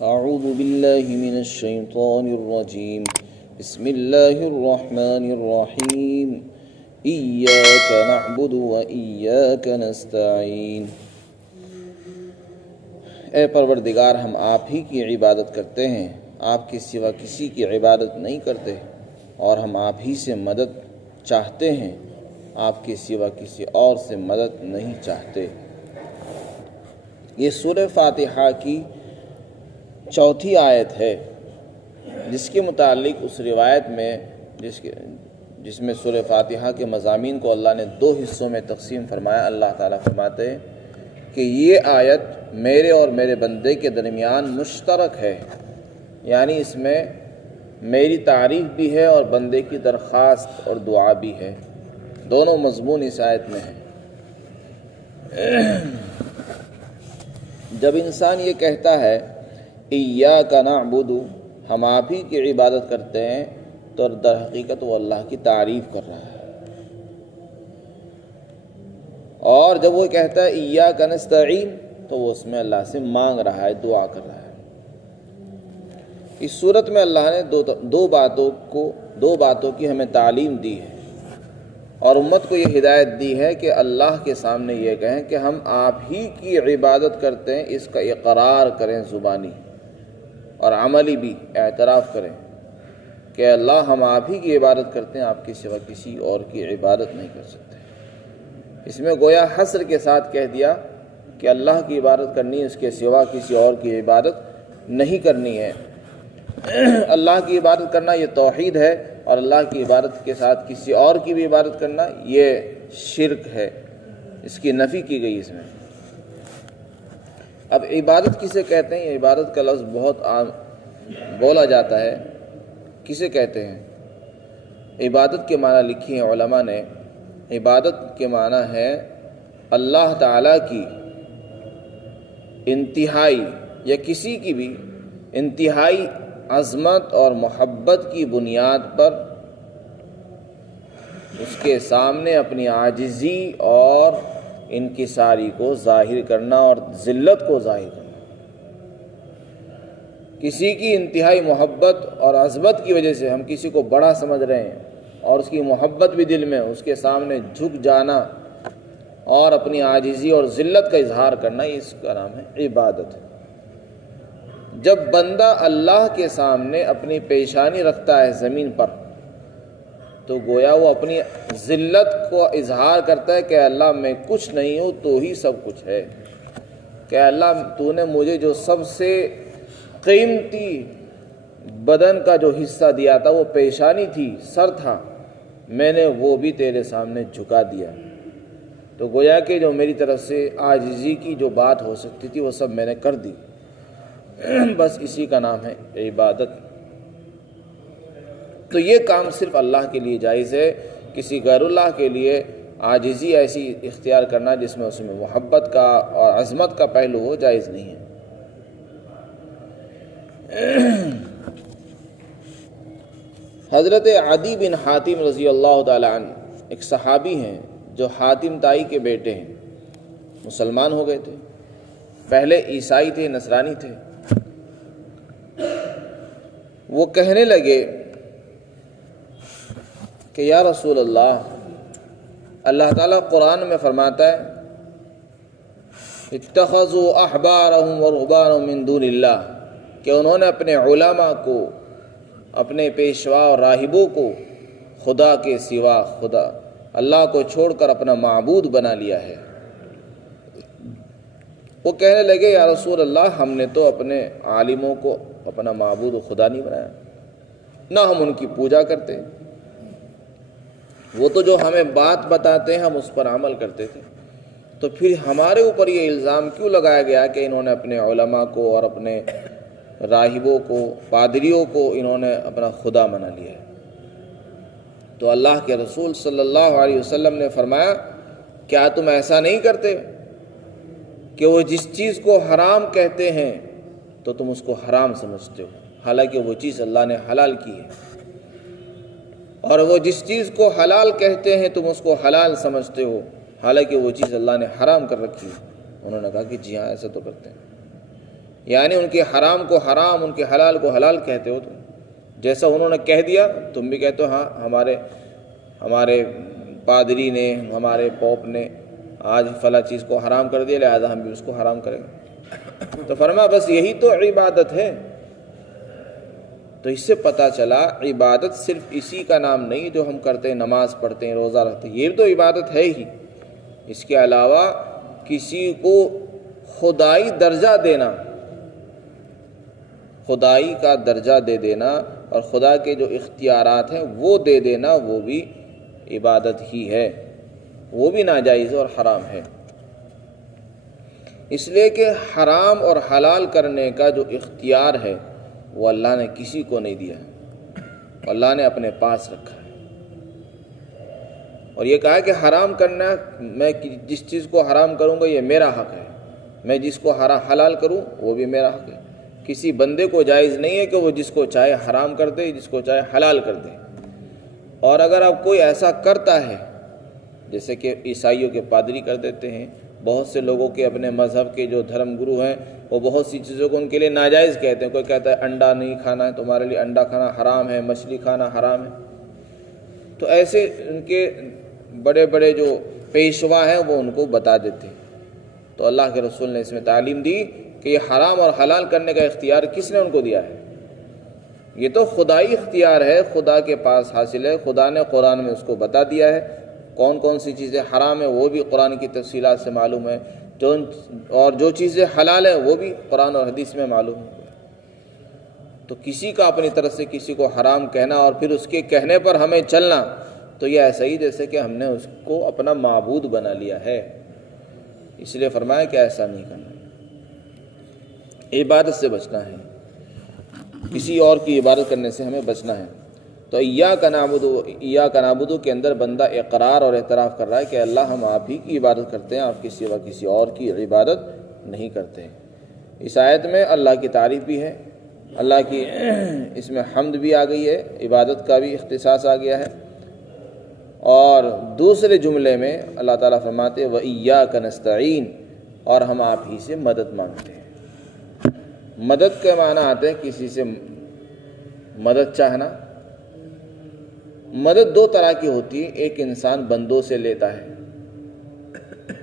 اعوذ باللہ من الشیطان الرجیم بسم اللہ الرحمن الرحیم ایاک نعبد و ایاک نستعین۔ اے پروردگار، ہم آپ ہی کی عبادت کرتے ہیں، آپ کے سوا کسی کی عبادت نہیں کرتے، اور ہم آپ ہی سے مدد چاہتے ہیں، آپ کے سوا کسی اور سے مدد نہیں چاہتے۔ یہ سورہ فاتحہ کی چوتھی آیت ہے، جس کے متعلق اس روایت میں جس میں سورہ فاتحہ کے مضامین کو اللہ نے دو حصوں میں تقسیم فرمایا۔ اللہ تعالیٰ فرماتے ہیں کہ یہ آیت میرے اور میرے بندے کے درمیان مشترک ہے، یعنی اس میں میری تعریف بھی ہے اور بندے کی درخواست اور دعا بھی ہے، دونوں مضمون اس آیت میں ہیں۔ جب انسان یہ کہتا ہے ایاک نعبد، ہم آپ ہی کی عبادت کرتے ہیں، تو در حقیقت وہ اللہ کی تعریف کر رہا ہے۔ اور جب وہ کہتا ہے ایاک نستعین، تو وہ اس میں اللہ سے مانگ رہا ہے، دعا کر رہا ہے۔ اس صورت میں اللہ نے دو باتوں کی ہمیں تعلیم دی ہے، اور امت کو یہ ہدایت دی ہے کہ اللہ کے سامنے یہ کہیں کہ ہم آپ ہی کی عبادت کرتے ہیں، اس کا اقرار کریں زبانی، اور عملی بھی اعتراف کریں کہ اللہ ہم آپ ہی کی عبادت کرتے ہیں، آپ کے سوا کسی اور کی عبادت نہیں کر سکتے۔ اس میں گویا حصر کے ساتھ کہہ دیا کہ اللہ کی عبادت کرنی ہے، اس کے سوا کسی اور کی عبادت نہیں کرنی ہے۔ اللہ کی عبادت کرنا یہ توحید ہے، اور اللہ کی عبادت کے ساتھ کسی اور کی بھی عبادت کرنا یہ شرک ہے، اس کی نفی کی گئی اس میں۔ اب عبادت کسے کہتے ہیں؟ یہ عبادت کا لفظ بہت عام بولا جاتا ہے۔ کسے کہتے ہیں؟ عبادت کے معنی لکھی ہیں علماء نے۔ عبادت کے معنی ہے اللہ تعالیٰ کی انتہائی یا کسی کی بھی انتہائی عظمت اور محبت کی بنیاد پر اس کے سامنے اپنی عاجزی اور انکساری کو ظاہر کرنا اور ذلت کو ظاہر کرنا۔ کسی کی انتہائی محبت اور عظمت کی وجہ سے ہم کسی کو بڑا سمجھ رہے ہیں، اور اس کی محبت بھی دل میں، اس کے سامنے جھک جانا اور اپنی عاجزی اور ذلت کا اظہار کرنا، اس کا نام ہے عبادت۔ جب بندہ اللہ کے سامنے اپنی پیشانی رکھتا ہے زمین پر، تو گویا وہ اپنی ذلت کو اظہار کرتا ہے کہ اللہ میں کچھ نہیں ہوں، تو ہی سب کچھ ہے، کہ اللہ تو نے مجھے جو سب سے قیمتی بدن کا جو حصہ دیا تھا وہ پیشانی تھی، سر تھا، میں نے وہ بھی تیرے سامنے جھکا دیا۔ تو گویا کہ جو میری طرف سے عاجزی کی جو بات ہو سکتی تھی وہ سب میں نے کر دی۔ بس اسی کا نام ہے عبادت۔ تو یہ کام صرف اللہ کے لیے جائز ہے، کسی غیر اللہ کے لیے عاجزی ایسی اختیار کرنا جس میں اس میں محبت کا اور عظمت کا پہلو ہو، جائز نہیں ہے۔ حضرت عدی بن حاتم رضی اللہ تعالی عنہ ایک صحابی ہیں جو حاتم تائی کے بیٹے ہیں، مسلمان ہو گئے تھے، پہلے عیسائی تھے، نصرانی تھے۔ وہ کہنے لگے کہ یا رسول اللہ، اللہ تعالیٰ قرآن میں فرماتا ہے اتخذوا احبارهم ورهبانهم من دون اللہ، کہ انہوں نے اپنے علماء کو، اپنے پیشوا اور راہبوں کو خدا کے سوا، خدا اللہ کو چھوڑ کر اپنا معبود بنا لیا ہے۔ وہ کہنے لگے یا رسول اللہ، ہم نے تو اپنے عالموں کو اپنا معبود و خدا نہیں بنایا، نہ ہم ان کی پوجا کرتے، وہ تو جو ہمیں بات بتاتے ہیں ہم اس پر عمل کرتے تھے، تو پھر ہمارے اوپر یہ الزام کیوں لگایا گیا کہ انہوں نے اپنے علماء کو اور اپنے راہبوں کو، پادریوں کو انہوں نے اپنا خدا بنا لیا ہے؟ تو اللہ کے رسول صلی اللہ علیہ وسلم نے فرمایا کیا تم ایسا نہیں کرتے کہ وہ جس چیز کو حرام کہتے ہیں تو تم اس کو حرام سمجھتے ہو، حالانکہ وہ چیز اللہ نے حلال کی ہے، اور وہ جس چیز کو حلال کہتے ہیں تم اس کو حلال سمجھتے ہو، حالانکہ وہ چیز اللہ نے حرام کر رکھی ہے؟ انہوں نے کہا کہ جی ہاں، ایسا تو کرتے ہیں۔ یعنی ان کے حرام کو حرام، ان کے حلال کو حلال کہتے ہو تم، جیسا انہوں نے کہہ دیا تم بھی کہتے ہو ہاں ہمارے پادری نے، ہمارے پوپ نے آج فلاں چیز کو حرام کر دیا، لہذا ہم بھی اس کو حرام کریں گے۔ تو فرمایا بس یہی تو عبادت ہے۔ تو اس سے پتہ چلا عبادت صرف اسی کا نام نہیں جو ہم کرتے ہیں، نماز پڑھتے ہیں، روزہ رکھتے ہیں، یہ تو عبادت ہے ہی۔ اس کے علاوہ کسی کو خدائی درجہ دینا، خدائی کا درجہ دے دینا اور خدا کے جو اختیارات ہیں وہ دے دینا، وہ بھی عبادت ہی ہے، وہ بھی ناجائز اور حرام ہے۔ اس لیے کہ حرام اور حلال کرنے کا جو اختیار ہے وہ اللہ نے کسی کو نہیں دیا ہے، اللہ نے اپنے پاس رکھا ہے۔ اور یہ کہا کہ حرام کرنا، میں جس چیز کو حرام کروں گا یہ میرا حق ہے، میں جس کو حلال کروں وہ بھی میرا حق ہے۔ کسی بندے کو جائز نہیں ہے کہ وہ جس کو چاہے حرام کر دے، جس کو چاہے حلال کر دے۔ اور اگر اب کوئی ایسا کرتا ہے، جیسے کہ عیسائیوں کے پادری کر دیتے ہیں، بہت سے لوگوں کے اپنے مذہب کے جو دھرم گرو ہیں وہ بہت سی چیزوں کو ان کے لیے ناجائز کہتے ہیں۔ کوئی کہتا ہے انڈا نہیں کھانا ہے، تمہارے لیے انڈا کھانا حرام ہے، مچھلی کھانا حرام ہے۔ تو ایسے ان کے بڑے بڑے جو پیشوا ہیں وہ ان کو بتا دیتے ہیں۔ تو اللہ کے رسول نے اس میں تعلیم دی کہ یہ حرام اور حلال کرنے کا اختیار کس نے ان کو دیا ہے؟ یہ تو خدائی اختیار ہے، خدا کے پاس حاصل ہے، خدا نے قرآن میں اس کو بتا دیا ہے۔ کون کون سی چیزیں حرام ہیں وہ بھی قرآن کی تفصیلات سے معلوم ہے، اور جو چیزیں حلال ہیں وہ بھی قرآن اور حدیث میں معلوم ہے۔ تو کسی کا اپنی طرف سے کسی کو حرام کہنا اور پھر اس کے کہنے پر ہمیں چلنا، تو یہ ایسا ہی جیسے کہ ہم نے اس کو اپنا معبود بنا لیا ہے۔ اس لیے فرمایا کہ ایسا نہیں کرنا، عبادت سے بچنا ہے، کسی اور کی عبادت کرنے سے ہمیں بچنا ہے۔ تو ایاک نعبد کے اندر بندہ اقرار اور اعتراف کر رہا ہے کہ اللہ ہم آپ ہی کی عبادت کرتے ہیں، آپ کے سوا کسی اور کی عبادت نہیں کرتے۔ اس آیت میں اللہ کی تعریف بھی ہے، اللہ کی اس میں حمد بھی آ گئی ہے، عبادت کا بھی اختصاص آ گیا ہے۔ اور دوسرے جملے میں اللہ تعالیٰ فرماتے وَإِيَّاكَ نَسْتَعِينُ، اور ہم آپ ہی سے مدد مانگتے ہیں۔ مدد کے معنی آتے ہیں کسی سے مدد چاہنا۔ مدد دو طرح کی ہوتی ہے، ایک انسان بندوں سے لیتا ہے،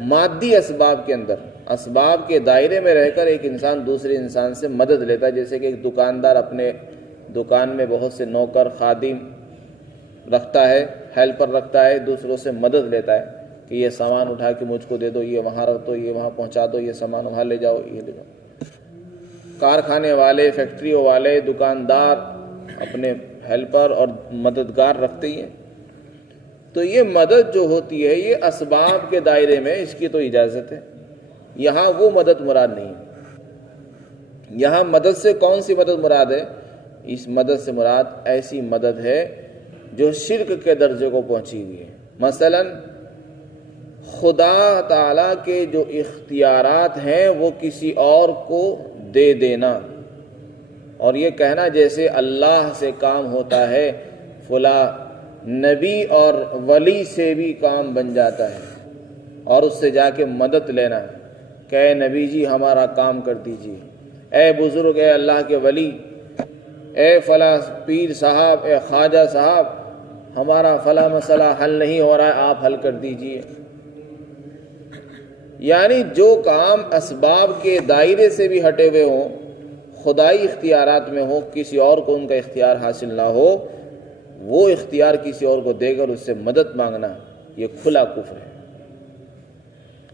مادی اسباب کے اندر، اسباب کے دائرے میں رہ کر ایک انسان دوسرے انسان سے مدد لیتا ہے۔ جیسے کہ ایک دکاندار اپنے دکان میں بہت سے نوکر خادم رکھتا ہے، ہیلپر رکھتا ہے، دوسروں سے مدد لیتا ہے کہ یہ سامان اٹھا کے مجھ کو دے دو، یہ وہاں رکھ دو، یہ وہاں پہنچا دو، یہ سامان وہاں لے جاؤ، یہ لے جاؤ۔ کارخانے والے، فیکٹریوں والے، دکاندار اپنے ہیلپر اور مددگار رکھتے ہی ہیں۔ تو یہ مدد جو ہوتی ہے یہ اسباب کے دائرے میں اس کی تو اجازت ہے، یہاں وہ مدد مراد نہیں ہے۔ یہاں مدد سے کون سی مدد مراد ہے؟ اس مدد سے مراد ایسی مدد ہے جو شرک کے درجے کو پہنچی ہوئی ہے۔ مثلا خدا تعالیٰ کے جو اختیارات ہیں وہ کسی اور کو دے دینا، اور یہ کہنا جیسے اللہ سے کام ہوتا ہے، فلاں نبی اور ولی سے بھی کام بن جاتا ہے، اور اس سے جا کے مدد لینا کہ اے نبی جی ہمارا کام کر دیجیے، اے بزرگ، اے اللہ کے ولی، اے فلاں پیر صاحب، اے خواجہ صاحب، ہمارا فلاں مسئلہ حل نہیں ہو رہا ہے، آپ حل کر دیجیے۔ یعنی جو کام اسباب کے دائرے سے بھی ہٹے ہوئے ہوں، خدائی اختیارات میں ہو، کسی اور کو ان کا اختیار حاصل نہ ہو، وہ اختیار کسی اور کو دے کر اس سے مدد مانگنا، یہ کھلا کفر ہے۔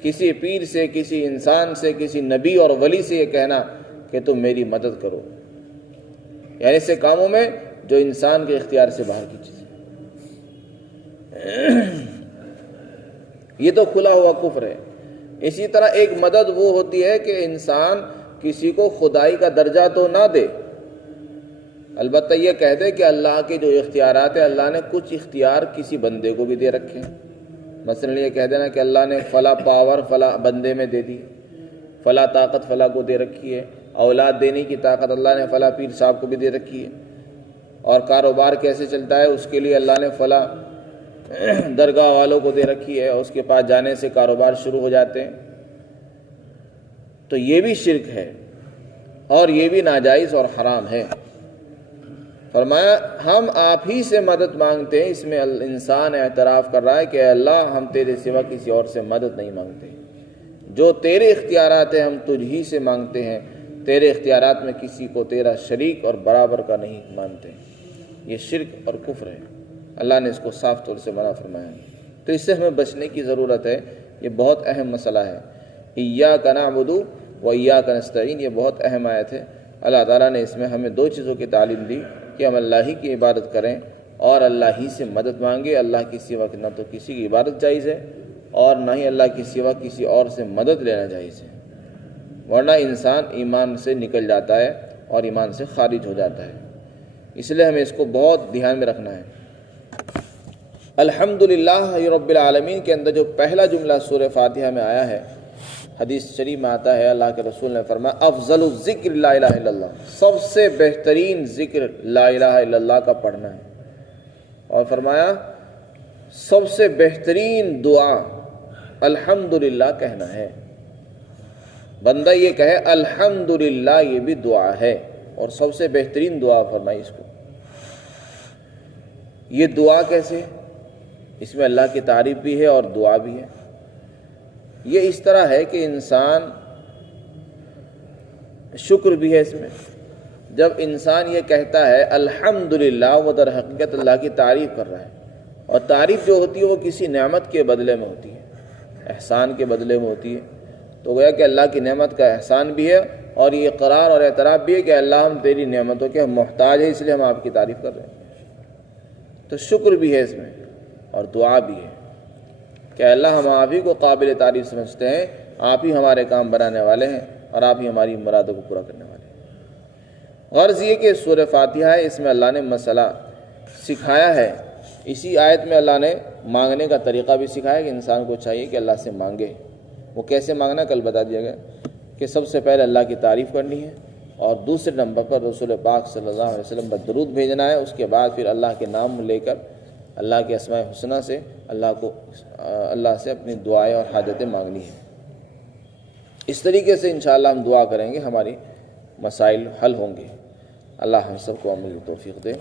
کسی پیر سے، کسی انسان سے، کسی نبی اور ولی سے یہ کہنا کہ تم میری مدد کرو، یعنی ایسے کاموں میں جو انسان کے اختیار سے باہر کی چیز ہے، یہ تو کھلا ہوا کفر ہے۔ اسی طرح ایک مدد وہ ہوتی ہے کہ انسان کسی کو خدائی کا درجہ تو نہ دے، البتہ یہ کہہ دے کہ اللہ کے جو اختیارات ہیں، اللہ نے کچھ اختیار کسی بندے کو بھی دے رکھے ہیں۔ مثلا یہ کہہ دینا کہ اللہ نے فلاں پاور فلاں بندے میں دے دی، فلاں طاقت فلاں کو دے رکھی ہے، اولاد دینے کی طاقت اللہ نے فلاں پیر صاحب کو بھی دے رکھی ہے، اور کاروبار کیسے چلتا ہے اس کے لیے اللہ نے فلاں درگاہ والوں کو دے رکھی ہے، اس کے پاس جانے سے کاروبار شروع ہو جاتے ہیں۔ تو یہ بھی شرک ہے۔ اور یہ بھی ناجائز اور حرام ہے۔ فرمایا ہم آپ ہی سے مدد مانگتے ہیں۔ اس میں انسان اعتراف کر رہا ہے کہ اے اللہ ہم تیرے سوا کسی اور سے مدد نہیں مانگتے، جو تیرے اختیارات ہیں ہم تجھ ہی سے مانگتے ہیں، تیرے اختیارات میں کسی کو تیرا شریک اور برابر کا نہیں مانتے۔ یہ شرک اور کفر ہے، اللہ نے اس کو صاف طور سے منع فرمایا ہے۔ تو اس سے ہمیں بچنے کی ضرورت ہے، یہ بہت اہم مسئلہ ہے۔ ایاک نعبد و ایاک نستعین، یہ بہت اہم آیت ہے۔ اللہ تعالیٰ نے اس میں ہمیں دو چیزوں کی تعلیم دی کہ ہم اللہ ہی کی عبادت کریں اور اللہ ہی سے مدد مانگے۔ اللہ کی سوا نہ تو کسی کی عبادت جائز ہے اور نہ ہی اللہ کی سوا کسی اور سے مدد لینا جائز ہے، ورنہ انسان ایمان سے نکل جاتا ہے اور ایمان سے خارج ہو جاتا ہے۔ اس لیے ہمیں اس کو بہت دھیان میں رکھنا ہے۔ الحمدللہ رب العالمین کے اندر جو پہلا جملہ سورہ فاتحہ میں آیا ہے، حدیث شریف میں آتا ہے، اللہ کے رسول نے فرمایا افضل الذکر لا الہ الا اللہ، سب سے بہترین ذکر لا الہ الا اللہ کا پڑھنا ہے، اور فرمایا سب سے بہترین دعا الحمدللہ کہنا ہے۔ بندہ یہ کہے الحمدللہ، یہ بھی دعا ہے اور سب سے بہترین دعا فرمائی اس کو۔ یہ دعا کیسے؟ اس میں اللہ کی تعریف بھی ہے اور دعا بھی ہے۔ یہ اس طرح ہے کہ انسان شکر بھی ہے اس میں۔ جب انسان یہ کہتا ہے الحمدللہ، وہ در حقیقت اللہ کی تعریف کر رہا ہے، اور تعریف جو ہوتی ہے وہ کسی نعمت کے بدلے میں ہوتی ہے، احسان کے بدلے میں ہوتی ہے۔ تو گویا کہ اللہ کی نعمت کا احسان بھی ہے اور یہ اقرار اور اعتراف بھی ہے کہ اللہ ہم تیری نعمتوں کے ہم محتاج ہیں، اس لیے ہم آپ کی تعریف کر رہے ہیں۔ تو شکر بھی ہے اس میں اور دعا بھی ہے کہ اللہ ہم آپ ہی کو قابل تعریف سمجھتے ہیں، آپ ہی ہمارے کام بنانے والے ہیں اور آپ ہی ہماری مرادوں کو پورا کرنے والے ہیں۔ غرض یہ کہ سورہ فاتحہ ہے، اس میں اللہ نے مسئلہ سکھایا ہے۔ اسی آیت میں اللہ نے مانگنے کا طریقہ بھی سکھایا کہ انسان کو چاہیے کہ اللہ سے مانگے۔ وہ کیسے مانگنا کل بتا دیا گیا کہ سب سے پہلے اللہ کی تعریف کرنی ہے، اور دوسرے نمبر پر رسول پاک صلی اللہ علیہ وسلم پر درود بھیجنا ہے۔ اس کے بعد پھر اللہ کے نام لے کر اللہ کے اسماء حسنہ سے اللہ سے اپنی دعائیں اور حاجتیں مانگنی ہیں۔ اس طریقے سے انشاءاللہ ہم دعا کریں گے، ہماری مسائل حل ہوں گے۔ اللہ ہم سب کو عمل کی توفیق دے۔